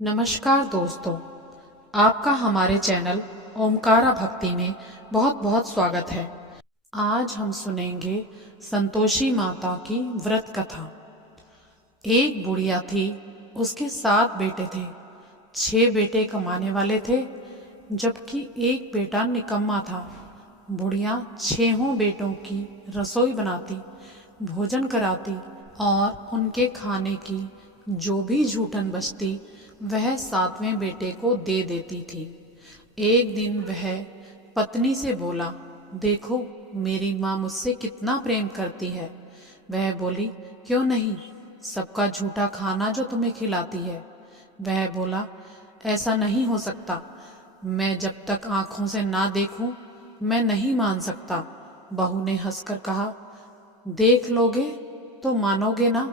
नमस्कार दोस्तों, आपका हमारे चैनल ओमकारा भक्ति में बहुत बहुत स्वागत है। आज हम सुनेंगे संतोषी माता की व्रत कथा। एक बुढ़िया थी, उसके 7 बेटे थे। 6 बेटे कमाने वाले थे, जबकि एक बेटा निकम्मा था। बुढ़िया 6 बेटों की रसोई बनाती, भोजन कराती और उनके खाने की जो भी जूठन बचती वह 7वें बेटे को दे देती थी। एक दिन वह पत्नी से बोला, देखो मेरी माँ मुझसे कितना प्रेम करती है। वह बोली, क्यों नहीं, सबका झूठा खाना जो तुम्हें खिलाती है। वह बोला, ऐसा नहीं हो सकता, मैं जब तक आंखों से ना देखूं मैं नहीं मान सकता। बहू ने हंसकर कहा, देख लोगे तो मानोगे ना।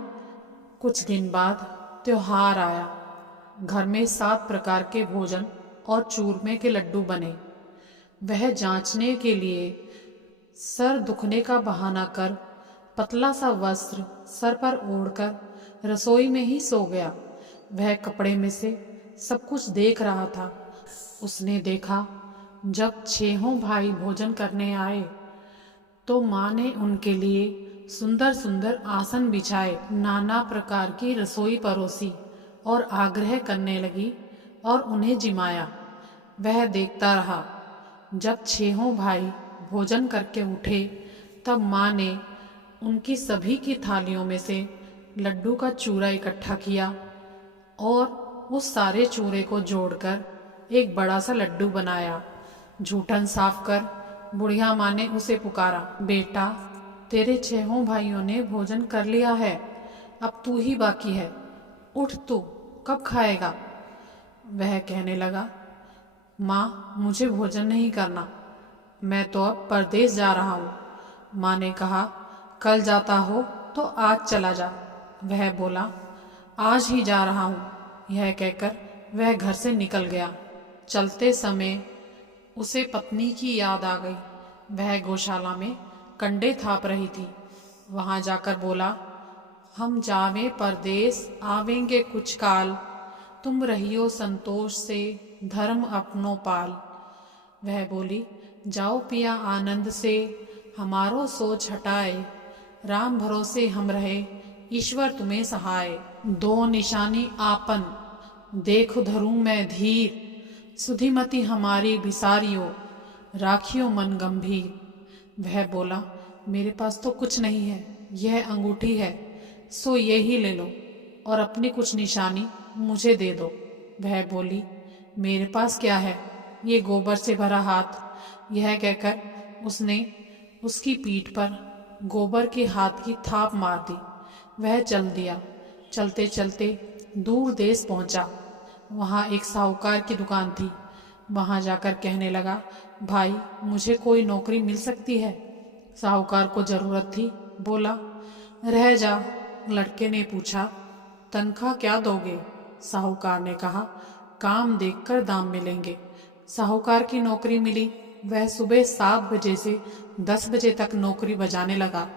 कुछ दिन बाद त्योहार आया। घर में 7 प्रकार के भोजन और चूरमे के लड्डू बने। वह जांचने के लिए सर दुखने का बहाना कर पतला सा वस्त्र सर पर ओढ़कर रसोई में ही सो गया। वह कपड़े में से सब कुछ देख रहा था। उसने देखा, जब 6 भाई भोजन करने आए तो माँ ने उनके लिए सुंदर सुंदर आसन बिछाए, नाना प्रकार की रसोई परोसी और आग्रह करने लगी और उन्हें जिमाया। वह देखता रहा। जब 6 भाई भोजन करके उठे तब माँ ने उनकी सभी की थालियों में से लड्डू का चूरा इकट्ठा किया और उस सारे चूरे को जोड़कर एक बड़ा सा लड्डू बनाया। जूठन साफ कर बुढ़िया माँ ने उसे पुकारा, बेटा तेरे 6 भाइयों ने भोजन कर लिया है, अब तू ही बाकी है, उठ तू कब खाएगा। वह कहने लगा, माँ मुझे भोजन नहीं करना, मैं तो अब परदेश जा रहा हूँ। माँ ने कहा, कल जाता हो तो आज चला जा। वह बोला, आज ही जा रहा हूँ। यह कहकर वह घर से निकल गया। चलते समय उसे पत्नी की याद आ गई। वह गौशाला में कंडे थाप रही थी। वहां जाकर बोला, हम जावें परदेस आवेंगे कुछ काल, तुम रहियो संतोष से धर्म अपनो पाल। वह बोली, जाओ पिया आनंद से हमारो सोच हटाए, राम भरोसे हम रहे ईश्वर तुम्हें सहाय। दो निशानी आपन देखो धरूं मैं धीर, सुधिमति हमारी बिसारियो राखियो मन गंभीर। वह बोला, मेरे पास तो कुछ नहीं है, यह अंगूठी है, सो ये ही ले लो और अपनी कुछ निशानी मुझे दे दो। वह बोली, मेरे पास क्या है, ये गोबर से भरा हाथ। यह कहकर उसने उसकी पीठ पर गोबर के हाथ की थाप मार दी। वह चल दिया। चलते चलते दूर देश पहुंचा। वहां एक साहूकार की दुकान थी। वहां जाकर कहने लगा, भाई मुझे कोई नौकरी मिल सकती है। साहूकार को जरूरत थी। बोला, रह जा। लड़के ने पूछा, तनख्वाह क्या दोगे। साहूकार ने कहा, काम देखकर दाम मिलेंगे। साहूकार की नौकरी मिली। वह सुबह 7 बजे से 10 बजे तक नौकरी बजाने लगा।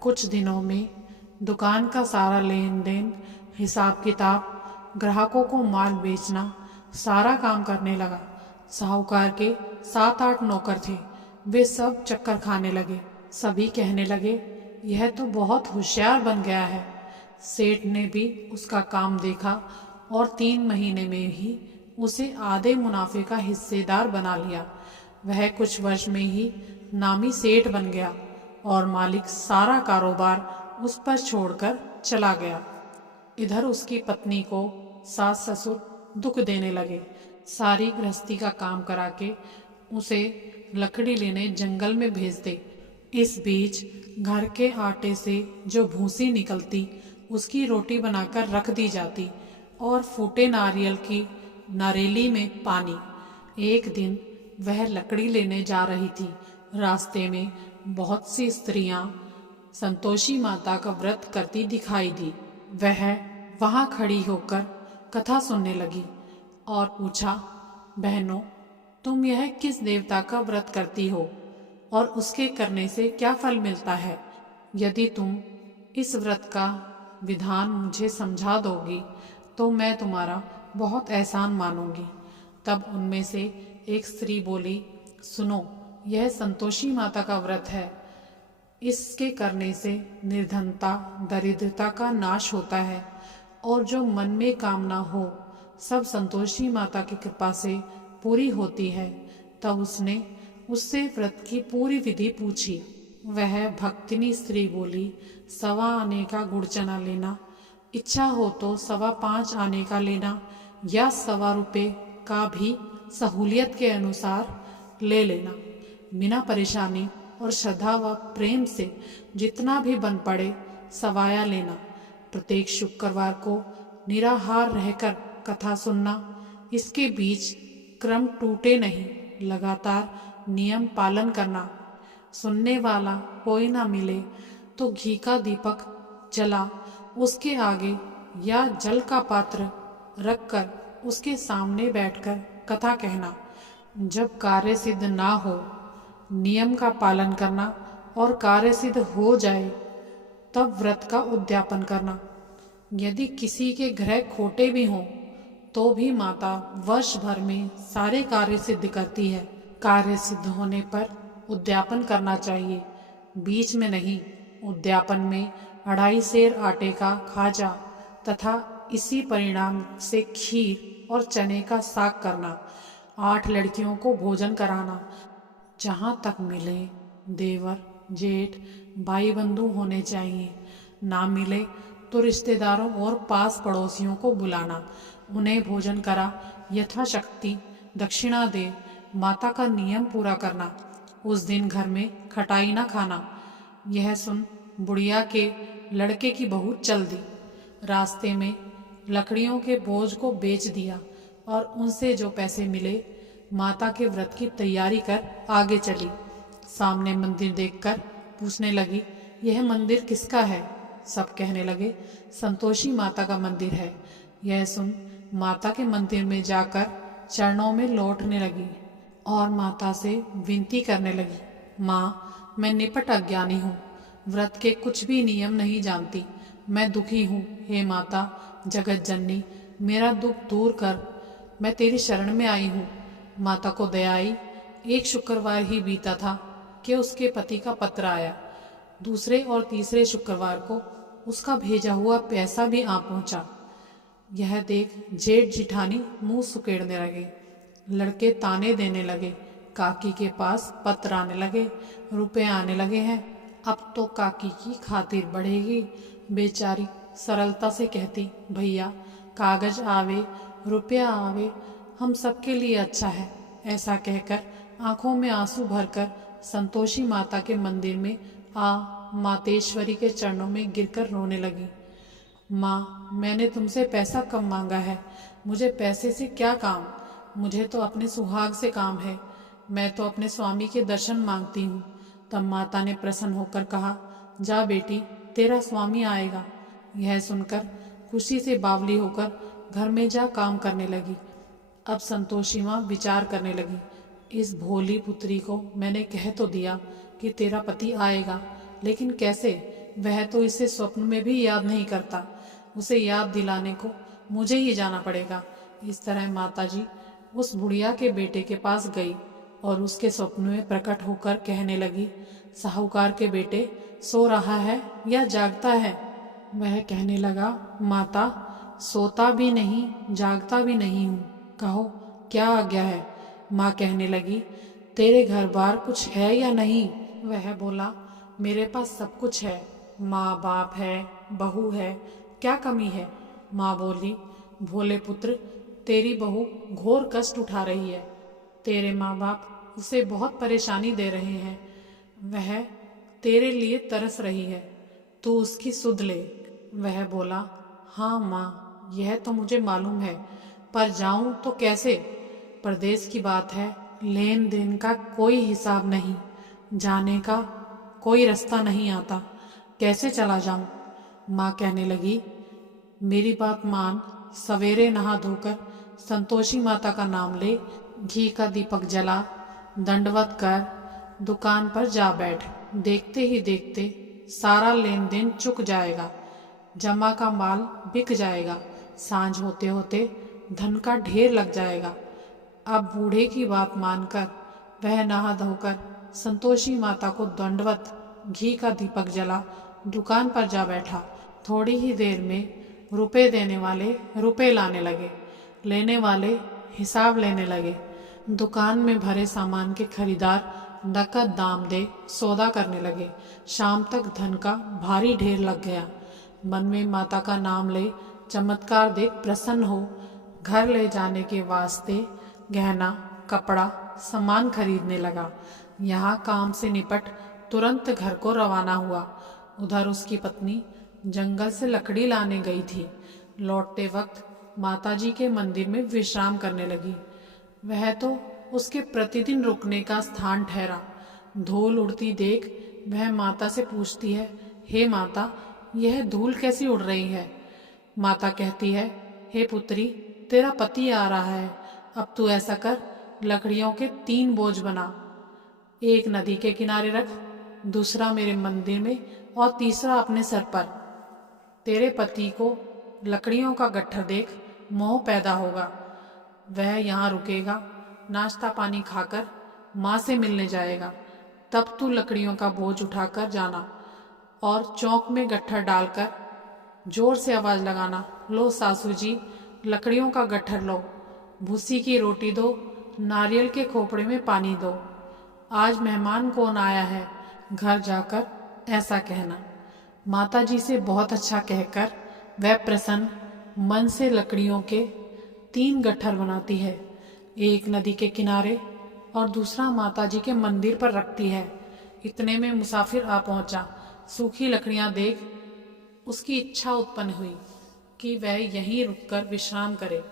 कुछ दिनों में दुकान का सारा लेन देन, हिसाब किताब, ग्राहकों को माल बेचना, सारा काम करने लगा। साहूकार के 7-8 नौकर थे। वे सब चक्कर खाने लगे। सभी कहने लगे, यह तो बहुत होशियार बन गया है। सेठ ने भी उसका काम देखा और 3 महीने में ही उसे आधे मुनाफे का हिस्सेदार बना लिया। वह कुछ वर्ष में ही नामी सेठ बन गया और मालिक सारा कारोबार उस पर छोड़कर चला गया। इधर उसकी पत्नी को सास ससुर दुख देने लगे। सारी गृहस्थी का काम करा के उसे लकड़ी लेने जंगल में भेज दे। इस बीच घर के आटे से जो भूसी निकलती उसकी रोटी बनाकर रख दी जाती और फूटे नारियल की नारेली में पानी। एक दिन वह लकड़ी लेने जा रही थी। रास्ते में बहुत सी स्त्रियां संतोषी माता का व्रत करती दिखाई दी। वह वहां खड़ी होकर कथा सुनने लगी और पूछा, बहनों तुम यह किस देवता का व्रत करती हो और उसके करने से क्या फल मिलता है। यदि तुम इस व्रत का विधान मुझे समझा दोगी तो मैं तुम्हारा बहुत एहसान मानूंगी। तब उनमें से एक स्त्री बोली, सुनो, यह संतोषी माता का व्रत है। इसके करने से निर्धनता, दरिद्रता का नाश होता है और जो मन में कामना हो सब संतोषी माता की कृपा से पूरी होती है। तब उसने उससे व्रत की पूरी विधि पूछी। वह भक्तिनी स्त्री बोली, 1.25 आने का गुड़ चना लेना, इच्छा हो तो 5.25 आने का लेना या 1.25 रुपये का भी सहूलियत के अनुसार ले लेना। बिना परेशानी और श्रद्धा व प्रेम से जितना भी बन पड़े सवाया लेना। प्रत्येक शुक्रवार को निराहार रहकर कथा सुनना। इसके बीच क्रम टूटे नहीं, लगातार नियम पालन करना। सुनने वाला कोई ना मिले तो घी का दीपक जला उसके आगे या जल का पात्र रखकर उसके सामने बैठकर कथा कहना। जब कार्य सिद्ध ना हो नियम का पालन करना और कार्य सिद्ध हो जाए तब व्रत का उद्यापन करना। यदि किसी के ग्रह खोटे भी हों तो भी माता वर्ष भर में सारे कार्य सिद्ध करती है। कार्य सिद्ध होने पर उद्यापन करना चाहिए, बीच में नहीं। उद्यापन में 2.5 सेर आटे का खाजा तथा इसी परिणाम से खीर और चने का साग करना। 8 लड़कियों को भोजन कराना। जहाँ तक मिले देवर, जेठ, भाई बंधु होने चाहिए। ना मिले तो रिश्तेदारों और पास पड़ोसियों को बुलाना, उन्हें भोजन करा यथाशक्ति दक्षिणा दे। माता का नियम पूरा करना। उस दिन घर में खटाई ना खाना। यह सुन बुढ़िया के लड़के की बहू चल दी। रास्ते में लकड़ियों के बोझ को बेच दिया और उनसे जो पैसे मिले माता के व्रत की तैयारी कर आगे चली। सामने मंदिर देखकर पूछने लगी, यह मंदिर किसका है? सब कहने लगे, संतोषी माता का मंदिर है। यह सुन माता के मंदिर में जाकर चरणों में लौटने लगी और माता से विनती करने लगी, माँ, मैं निपट अज्ञानी हूँ, व्रत के कुछ भी नियम नहीं जानती, मैं दुखी हूँ। हे माता जगत जननी, मेरा दुख दूर कर, मैं तेरी शरण में आई हूँ। माता को दया आई। एक शुक्रवार ही बीता था कि उसके पति का पत्र आया। दूसरे और तीसरे शुक्रवार को उसका भेजा हुआ पैसा भी आ पहुंचा। यह देख जेठ जिठानी मुंह सुकेड़ने लगे। लड़के ताने देने लगे। काकी के पास पत्र आने लगे, रुपए आने लगे हैं। अब तो काकी की खातिर बढ़ेगी। बेचारी सरलता से कहती, भैया कागज आवे, रुपया आवे, हम सबके लिए अच्छा है। ऐसा कहकर आंखों में आंसू भरकर संतोषी माता के मंदिर में मातेश्वरी के चरणों में गिरकर रोने लगी। माँ, मैंने तुमसे पैसा कम मांगा है, मुझे पैसे से क्या काम, मुझे तो अपने सुहाग से काम है, मैं तो अपने स्वामी के दर्शन मांगती हूँ। तब माता ने प्रसन्न होकर कहा, जा बेटी, तेरा स्वामी आएगा। यह सुनकर खुशी से बावली होकर घर में जा काम करने लगी। अब संतोषी माँ विचार करने लगी, इस भोली पुत्री को मैंने कह तो दिया कि तेरा पति आएगा, लेकिन कैसे? वह तो इसे स्वप्न में भी याद नहीं करता। उसे याद दिलाने को मुझे ही जाना पड़ेगा। इस तरह माताजी उस बुढ़िया के बेटे के पास गई और उसके स्वप्न में प्रकट होकर कहने लगी, साहूकार के बेटे सो रहा है या जागता है? वह कहने लगा, माता, सोता भी नहीं जागता भी नहीं हूँ, कहो क्या आज्ञा है? माँ कहने लगी, तेरे घर बार कुछ है या नहीं? वह बोला, मेरे पास सब कुछ है, माँ बाप है, बहू है, क्या कमी है? माँ बोली, भोले पुत्र, तेरी बहू घोर कष्ट उठा रही है, तेरे माँ बाप उसे बहुत परेशानी दे रहे हैं, वह तेरे लिए तरस रही है, तू उसकी सुध ले। वह बोला, हाँ माँ, यह तो मुझे मालूम है, पर जाऊं तो कैसे? परदेश की बात है, लेन देन का कोई हिसाब नहीं, जाने का कोई रास्ता नहीं आता, कैसे चला जाऊं? माँ कहने लगी, मेरी बात मान, सवेरे नहा धोकर संतोषी माता का नाम ले, घी का दीपक जला, दंडवत कर, दुकान पर जा बैठ। देखते ही देखते सारा लेन देन चुक जाएगा, जमा का माल बिक जाएगा। सांझ होते होते धन का ढेर लग जाएगा। अब बूढ़े की बात मानकर वह नहा धोकर संतोषी माता को दंडवत घी का दीपक जला दुकान पर जा बैठा। थोड़ी ही देर में रुपए देने वाले रुपए लाने लगे, लेने वाले हिसाब लेने लगे। दुकान में भरे सामान के खरीदार नकद दाम दे सौदा करने लगे। शाम तक धन का भारी ढेर लग गया। मन में माता का नाम ले चमत्कार देख प्रसन्न हो घर ले जाने के वास्ते गहना कपड़ा सामान खरीदने लगा। यहाँ काम से निपट तुरंत घर को रवाना हुआ। उधर उसकी पत्नी जंगल से लकड़ी लाने गई थी। लौटते वक्त माताजी के मंदिर में विश्राम करने लगी। वह तो उसके प्रतिदिन रुकने का स्थान ठहरा। धूल उड़ती देख वह माता से पूछती है, हे माता, यह धूल कैसी उड़ रही है? माता कहती है, हे पुत्री, तेरा पति आ रहा है। अब तू ऐसा कर, लकड़ियों के 3 बोझ बना। एक नदी के किनारे रख, दूसरा मेरे मंदिर में और तीसरा अपने सर पर। तेरे पति को लकड़ियों का गट्ठर देख मोह पैदा होगा। वह यहाँ रुकेगा, नाश्ता पानी खाकर माँ से मिलने जाएगा। तब तू लकड़ियों का बोझ उठाकर जाना और चौक में गट्ठर डालकर जोर से आवाज लगाना, लो सासू जी, लकड़ियों का गट्ठर लो, भूसी की रोटी दो, नारियल के खोपड़े में पानी दो। आज मेहमान कौन आया है? घर जाकर ऐसा कहना। माता जी से बहुत अच्छा कहकर वह प्रसन्न मन से लकड़ियों के 3 गट्ठर बनाती है। एक नदी के किनारे और दूसरा माता जी के मंदिर पर रखती है। इतने में मुसाफिर आ पहुंचा। सूखी लकड़ियां देख उसकी इच्छा उत्पन्न हुई कि वह यहीं रुककर विश्राम करे,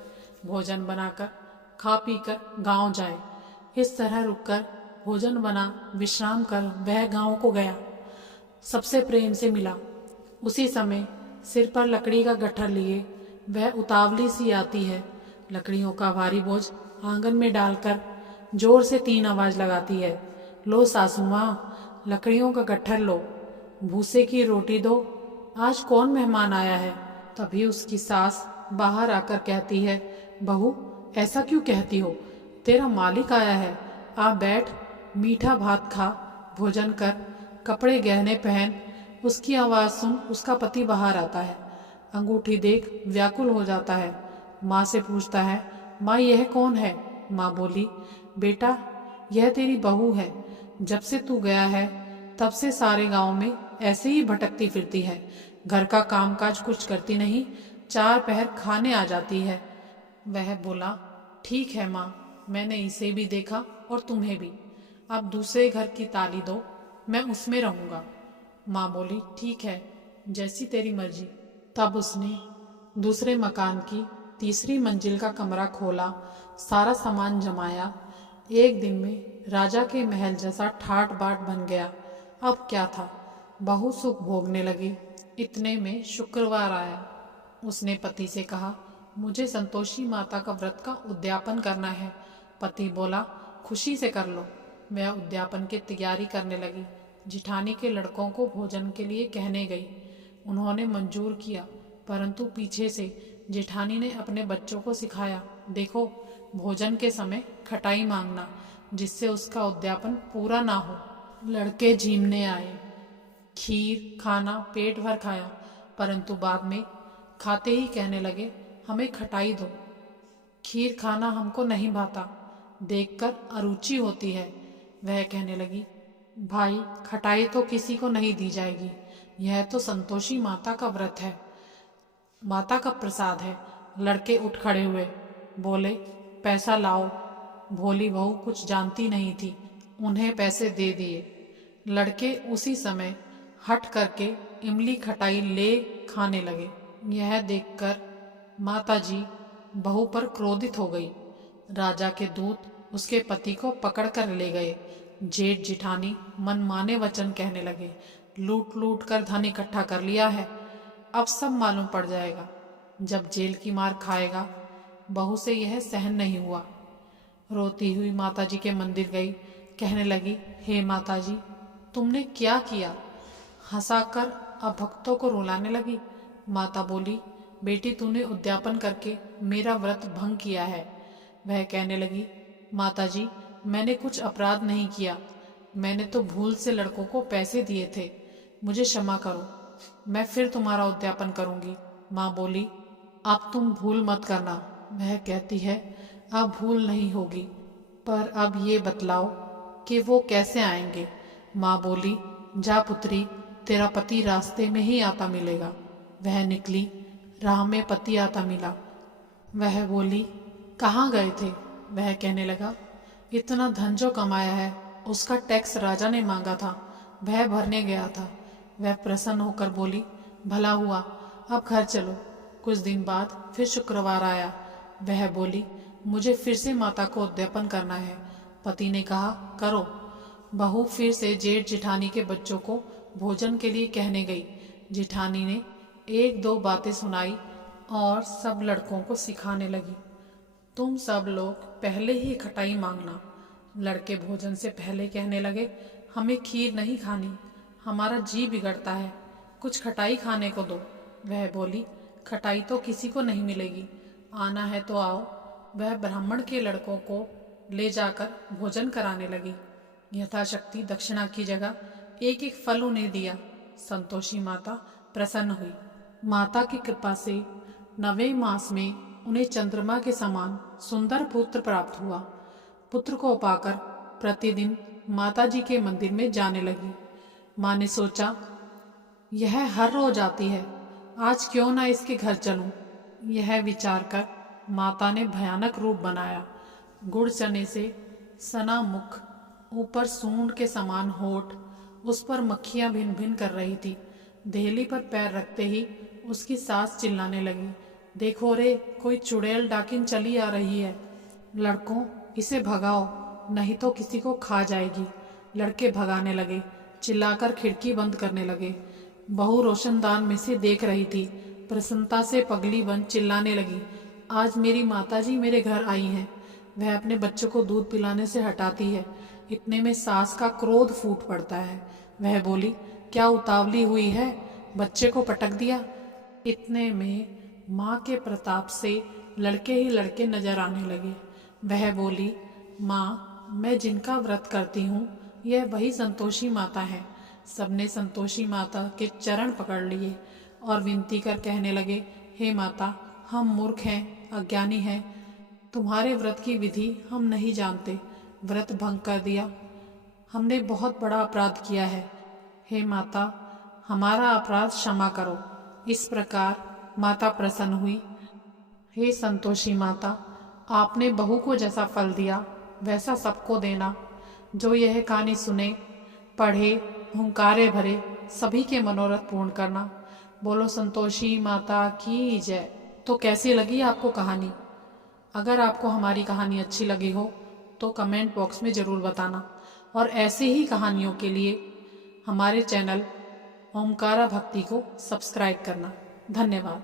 भोजन बनाकर खा पी कर गाँव जाए। इस तरह रुककर भोजन बना विश्राम कर वह गांव को गया। सबसे प्रेम से मिला। उसी समय सिर पर लकड़ी का गट्ठर लिए वह उतावली सी आती है। लकड़ियों का भारी बोझ आंगन में डालकर जोर से 3 आवाज लगाती है, लो सासू माँ, लकड़ियों का गट्ठर लो, भूसे की रोटी दो, आज कौन मेहमान आया है? तभी उसकी सास बाहर आकर कहती है, बहू, ऐसा क्यों कहती हो? तेरा मालिक आया है, आ बैठ, मीठा भात खा, भोजन कर, कपड़े गहने पहन। उसकी आवाज़ सुन उसका पति बाहर आता है। अंगूठी देख व्याकुल हो जाता है। माँ से पूछता है, माँ यह कौन है? माँ बोली, बेटा यह तेरी बहू है। जब से तू गया है तब से सारे गांव में ऐसे ही भटकती फिरती है। घर का कामकाज कुछ करती नहीं, 4 पहर खाने आ जाती है। वह बोला, ठीक है माँ, मैंने इसे भी देखा और तुम्हें भी। अब दूसरे घर की ताली दो, मैं उसमें रहूंगा। माँ बोली, ठीक है, जैसी तेरी मर्जी। तब उसने दूसरे मकान की 3री मंजिल का कमरा खोला, सारा सामान जमाया। एक दिन में राजा के महल जैसा ठाट बाट बन गया। अब क्या था, बहू सुख भोगने लगी। इतने में शुक्रवार आया। उसने पति से कहा, मुझे संतोषी माता का व्रत का उद्यापन करना है। पति बोला, खुशी से कर लो। वह उद्यापन की तैयारी करने लगी। जिठानी के लड़कों को भोजन के लिए कहने गई। उन्होंने मंजूर किया, परंतु पीछे से जेठानी ने अपने बच्चों को सिखाया, देखो भोजन के समय खटाई मांगना, जिससे उसका उद्यापन पूरा ना हो। लड़के झीमने आए। खीर खाना पेट भर खाया, परंतु बाद में खाते ही कहने लगे, हमें खटाई दो। खीर खाना हमको नहीं भाता, देखकर अरुचि होती है। वह कहने लगी, भाई खटाई तो किसी को नहीं दी जाएगी, यह तो संतोषी माता का व्रत है, माता का प्रसाद है। लड़के उठ खड़े हुए, बोले, पैसा लाओ। भोली बहू कुछ जानती नहीं थी, उन्हें पैसे दे दिए। लड़के उसी समय हट करके इमली खटाई ले खाने लगे। यह देखकर माताजी बहू पर क्रोधित हो गई। राजा के दूत उसके पति को पकड़ कर ले गए। जेठ जिठानी मनमाने वचन कहने लगे, लूट लूट कर धन इकट्ठा कर लिया है, अब सब मालूम पड़ जाएगा। जब जेल की मार खाएगा। बहू से यह सहन नहीं हुआ। रोती हुई माताजी के मंदिर गई। कहने लगी, हे माताजी, तुमने क्या किया? हंसाकर अब भक्तों को रुलाने लगी। माता बोली, बेटी तूने उद्यापन करके मेरा व्रत भंग किया है। वह कहने लगी, माताजी, मैंने कुछ अपराध नहीं किया। मैंने तो भूल से लड़कों को पैसे दिए थे। मुझे क्षमा करो, मैं फिर तुम्हारा उद्यापन करूंगी। माँ बोली, अब तुम भूल मत करना। वह कहती है, अब भूल नहीं होगी, पर अब ये बतलाओ कि वो कैसे आएंगे। माँ बोली, जा पुत्री, तेरा पति रास्ते में ही आता मिलेगा। वह निकली, राह में पति आता मिला। वह बोली, कहाँ गए थे? वह कहने लगा, इतना धन जो कमाया है उसका टैक्स राजा ने मांगा था, वह भरने गया था। वह प्रसन्न होकर बोली, भला हुआ, अब घर चलो। कुछ दिन बाद फिर शुक्रवार आया। वह बोली, मुझे फिर से माता को उद्यापन करना है। पति ने कहा, करो। बहू फिर से जेठ जिठानी के बच्चों को भोजन के लिए कहने गई। जिठानी ने एक दो बातें सुनाई और सब लड़कों को सिखाने लगी। तुम सब लोग पहले ही खटाई मांगना। लड़के भोजन से पहले कहने लगे, हमें खीर नहीं खानी, हमारा जी बिगड़ता है, कुछ खटाई खाने को दो। वह बोली, खटाई तो किसी को नहीं मिलेगी, आना है तो आओ। वह ब्राह्मण के लड़कों को ले जाकर भोजन कराने लगी। यथाशक्ति दक्षिणा की जगह एक एक फल उन्हें दिया। संतोषी माता प्रसन्न हुई। माता की कृपा से 9वें मास में उन्हें चंद्रमा के समान सुंदर पुत्र प्राप्त हुआ। पुत्र को पाकर प्रतिदिन माता जी के मंदिर में जाने लगी। माँ ने सोचा, यह हर रोज आती है, आज क्यों ना इसके घर चलूं। यह विचार कर माता ने भयानक रूप बनाया। गुड़ चने से सना मुख, ऊपर सूंड के समान होठ, उस पर मक्खियां भिन भिन कर रही थी। देहली पर पैर रखते ही उसकी सास चिल्लाने लगी, देखो रे, कोई चुड़ैल डाकिन चली आ रही है। लड़कों, इसे भगाओ, नहीं तो किसी को खा जाएगी। लड़के भगाने लगे, चिल्लाकर खिड़की बंद करने लगे। बहू रोशनदान में से देख रही थी। प्रसन्नता से पगली बन चिल्लाने लगी, आज मेरी माताजी मेरे घर आई हैं। वह अपने बच्चों को दूध पिलाने से हटाती है। इतने में सास का क्रोध फूट पड़ता है। वह बोली, क्या उतावली हुई है, बच्चे को पटक दिया। इतने में माँ के प्रताप से लड़के ही लड़के नजर आने लगे। वह बोली, माँ, मैं जिनका व्रत करती हूँ यह वही संतोषी माता है। सबने संतोषी माता के चरण पकड़ लिए और विनती कर कहने लगे, हे माता, हम मूर्ख हैं, अज्ञानी हैं, तुम्हारे व्रत की विधि हम नहीं जानते, व्रत भंग कर दिया, हमने बहुत बड़ा अपराध किया है। हे माता, हमारा अपराध क्षमा करो। इस प्रकार माता प्रसन्न हुई। हे संतोषी माता, आपने बहू को जैसा फल दिया वैसा सबको देना। जो यह कहानी सुने, पढ़े, हुंकारे भरे, सभी के मनोरथ पूर्ण करना। बोलो संतोषी माता की जय। तो कैसी लगी आपको कहानी? अगर आपको हमारी कहानी अच्छी लगी हो तो कमेंट बॉक्स में ज़रूर बताना, और ऐसी ही कहानियों के लिए हमारे चैनल ओमकारा भक्ति को सब्सक्राइब करना। धन्यवाद।